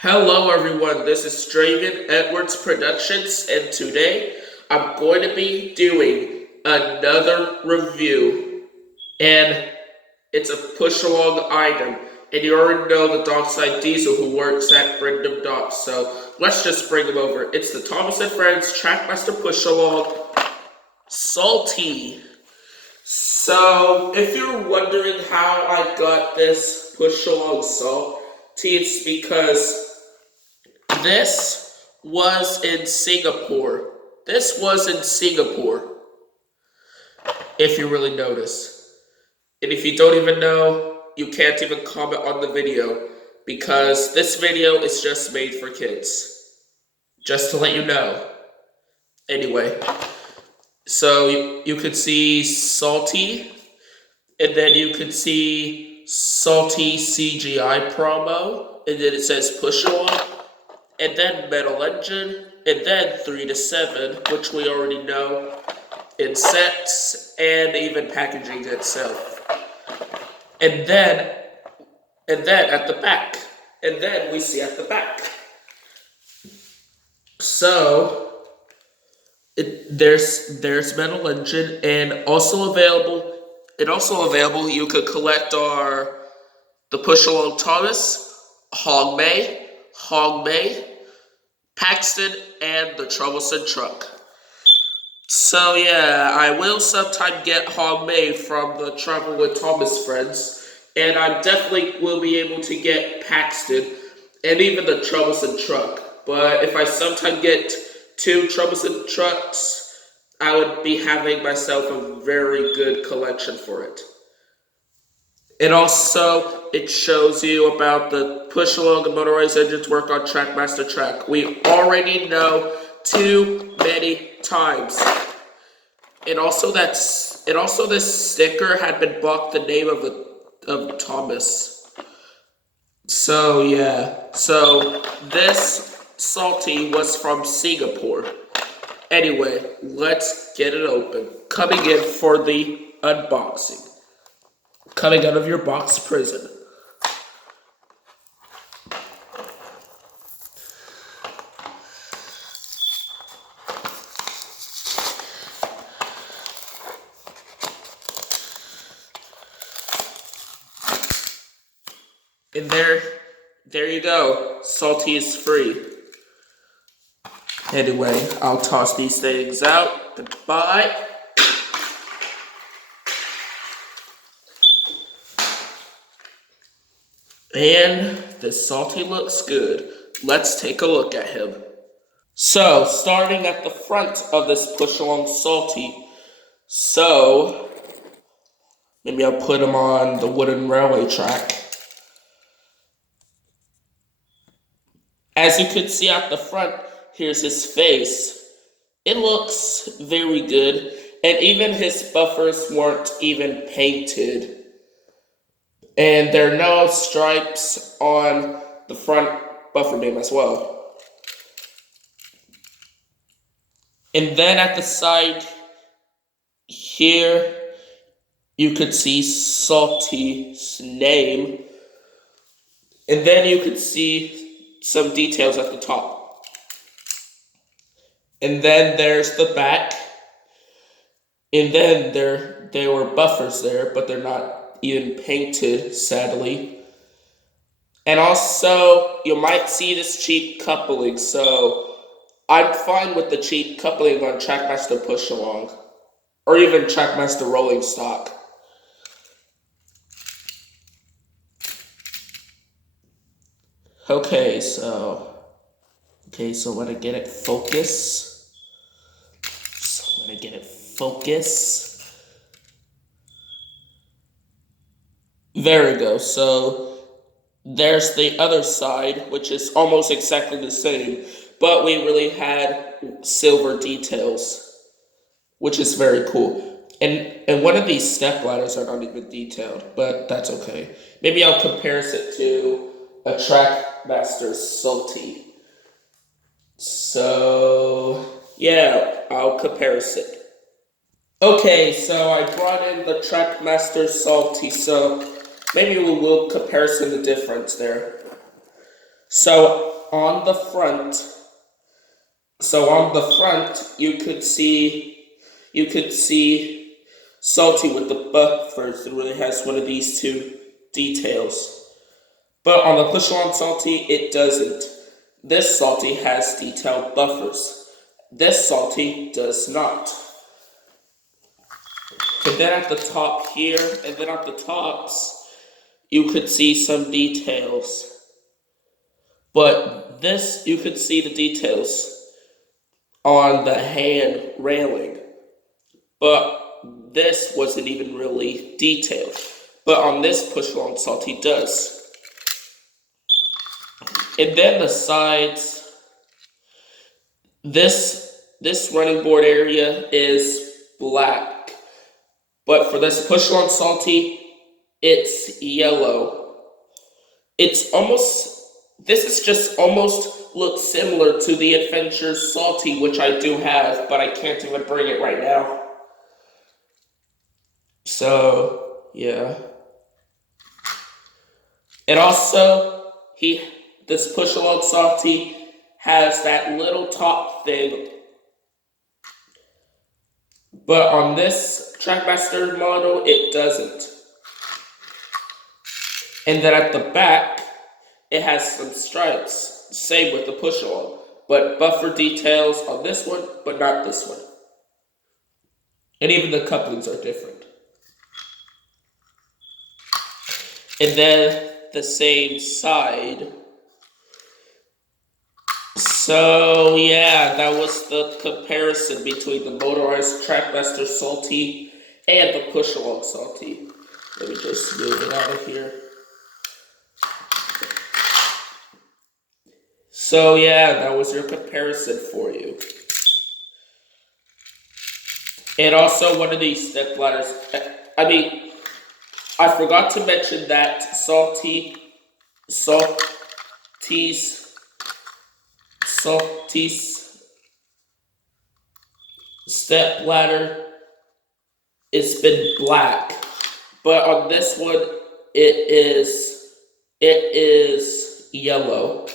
Hello everyone, this is Draven Edwards Productions, and today I'm going to be doing another review, and it's a push-along item, and you already know the Dockside Diesel who works at Brindam Docks, so let's just bring him over. It's the Thomas & Friends Trackmaster Push-Along Salty. So, if you're wondering how I got this push-along Salty, it's because this was in Singapore. This was in Singapore, if you really notice. And if you don't even know, you can't even comment on the video because this video is just made for kids. Just to let you know. Anyway, so you could see Salty, and then you could see Salty CGI promo, and then it says push on, and then Metal Engine, and then 3 to 7, which we already know, in sets, and even packaging itself. And then at the back, and then we see at the back. So, there's Metal Engine, and also available, you could collect the push-along Thomas, Hogmay, Paxton, and the Troublesome Truck. So yeah, I will sometime get Hogmay from the Travel with Thomas friends, and I definitely will be able to get Paxton, and even the Troublesome Truck. But if I sometime get 2 Troublesome Trucks, I would be having myself a very good collection for it. It shows you about the push-along and motorized engines work on Trackmaster track. We already know too many times. And also this sticker had been blocked the name of Thomas. So yeah. So this Salty was from Singapore. Anyway, let's get it open. Coming in for the unboxing. Coming out of your box prison. And there you go. Salty is free. Anyway, I'll toss these things out. Goodbye. And the Salty looks good. Let's take a look at him. So, starting at the front of this push-along Salty. So, maybe I'll put him on the wooden railway track. As you can see at the front, here's his face. It looks very good, and even his buffers weren't even painted. And there are no stripes on the front buffer beam as well. And then at the side here, you could see Salty's name. And then you could see some details at the top. And then there's the back. And then there were buffers there, but they're not even painted, sadly. And also, you might see this cheap coupling, so I'm fine with the cheap coupling on Trackmaster Push-Along, or even Trackmaster Rolling Stock. Okay, so let it get it focus. There we go. So there's the other side, which is almost exactly the same, but we really had silver details, which is very cool. And one of these step ladders are not even detailed, but that's okay. Maybe I'll compare it to a Trackmaster Salty. So yeah, I'll compare it. Okay, so I brought in the Trackmaster Salty, so maybe we will comparison the difference there. So on the front, you could see Salty with the buffers. It really has one of these two details. But on the push-along Salty, it doesn't. This Salty has detailed buffers. This Salty does not. And then at the top here, and then at the tops, you could see some details. But this, you could see the details on the hand railing. But this wasn't even really detailed. But on this push-along Salty does. And then the sides, this running board area is black. But for this push-along Salty, it's yellow. This is just almost looks similar to the Adventure Salty, which I do have, but I can't even bring it right now. So, yeah. And also, this push-along Salty has that little top thing. But on this Trackmaster model, it doesn't. And then at the back, it has some stripes. Same with the push-along. But buffer details on this one, but not this one. And even the couplings are different. And then the same side. So yeah, that was the comparison between the motorized Trackmaster Salty and the push-along Salty. Let me just move it out of here. So yeah, that was your comparison for you. And also one of these step ladders. I forgot to mention that Salty's step ladder, it's been black, but on this one it is yellow.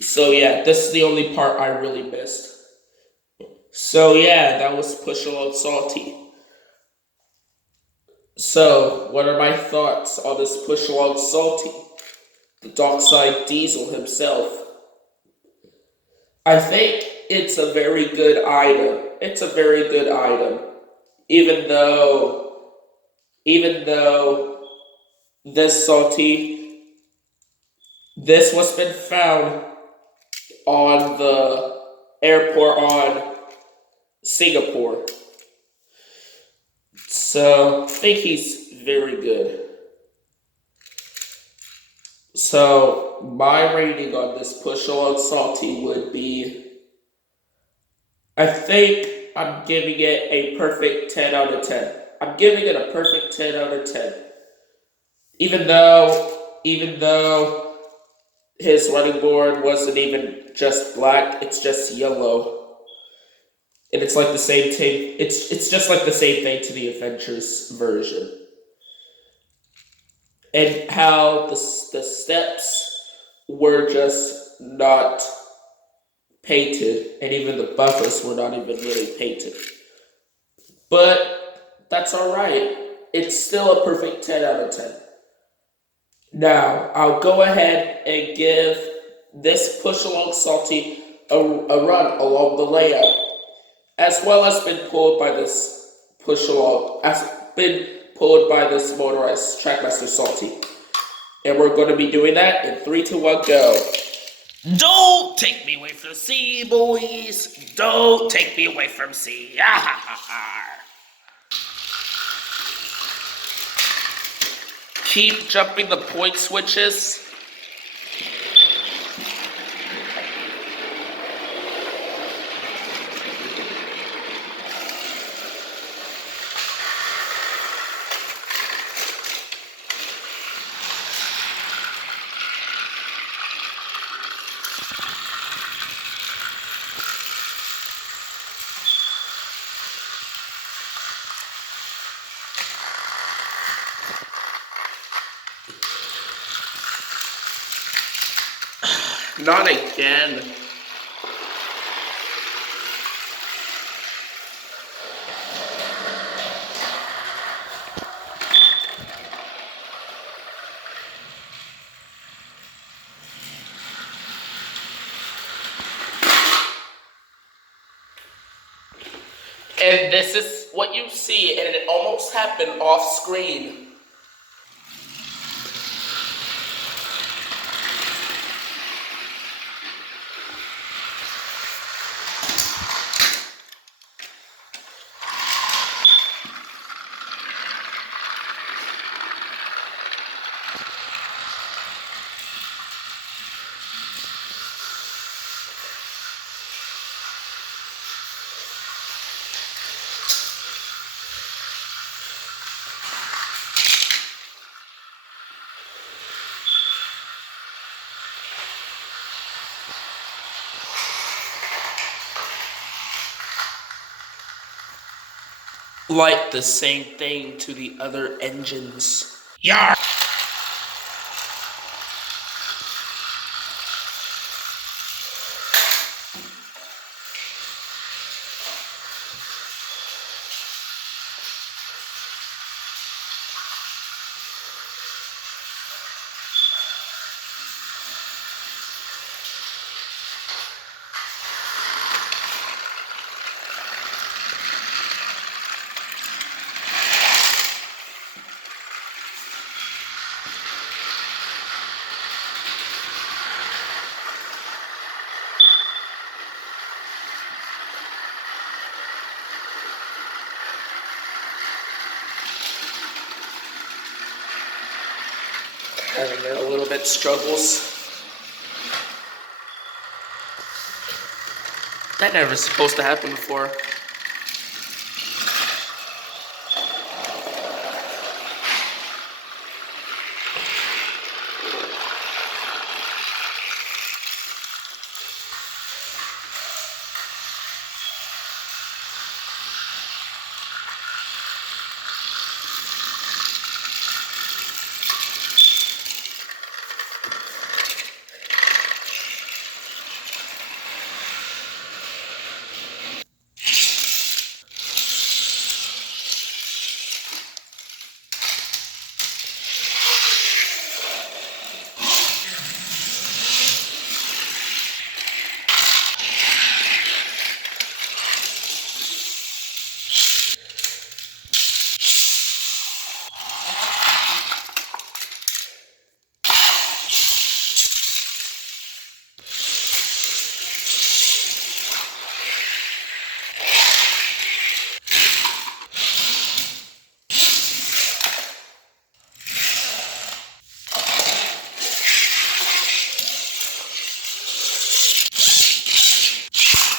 So yeah, this is the only part I really missed. So yeah, that was push-along Salty. So what are my thoughts on this push-along Salty? The Dockside Diesel himself. I think it's a very good item. It's a very good item. Even though this Salty, this was been found on the airport on Singapore. So I think he's very good. So my rating on this push-along Salty would be, I think I'm giving it a perfect 10 out of 10. I'm giving it a perfect 10 out of 10. Even though his running board wasn't even just black, it's just yellow. And it's like the same thing. It's just like the same thing to the Adventures version. And how the steps were just not painted, and even the buffers were not even really painted. But that's alright. It's still a perfect 10 out of 10. Now, I'll go ahead and give this push-along Salty a run along the layout, as well as been pulled by this motorized Trackmaster Salty. And we're going to be doing that in 3, 2, 1, go. Don't take me away from sea, boys. Don't take me away from sea. Keep jumping the point switches. Not again. And this is what you see, and it almost happened off screen. Like the same thing to the other engines. Yar! Having a little bit struggles. That never was supposed to happen before.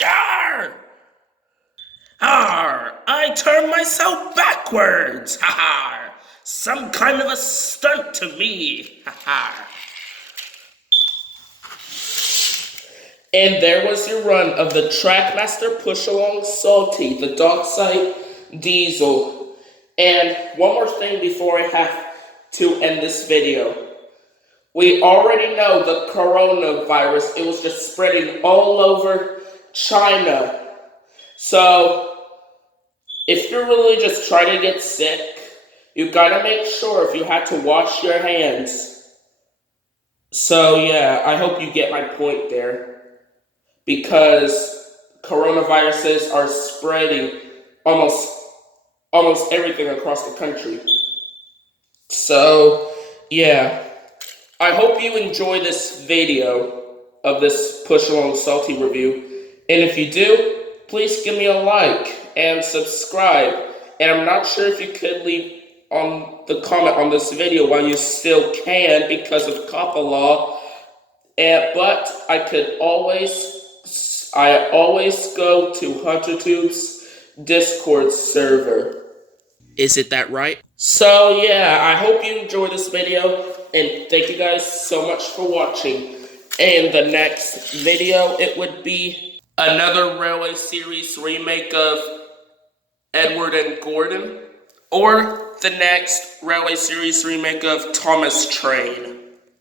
Yar! Arr! I turned myself backwards! Ha ha! Some kind of a stunt to me! Ha ha! And there was your run of the Trackmaster Push-Along Salty, the Dockside Diesel. And one more thing before I have to end this video. We already know the coronavirus, it was just spreading all over China. So, if you're really just trying to get sick, you gotta make sure if you had to wash your hands. So yeah, I hope you get my point there. Because coronaviruses are spreading almost everything across the country. So, yeah. I hope you enjoy this video of this Push Along Salty review. And if you do, please give me a like and subscribe. And I'm not sure if you could leave on the comment on this video while you still can because of COPPA law. But I always go to HunterTube's Discord server. Is it that right? So yeah, I hope you enjoyed this video, and thank you guys so much for watching. And the next video, it would be another Railway Series remake of Edward and Gordon, or the next Railway Series remake of Thomas Train.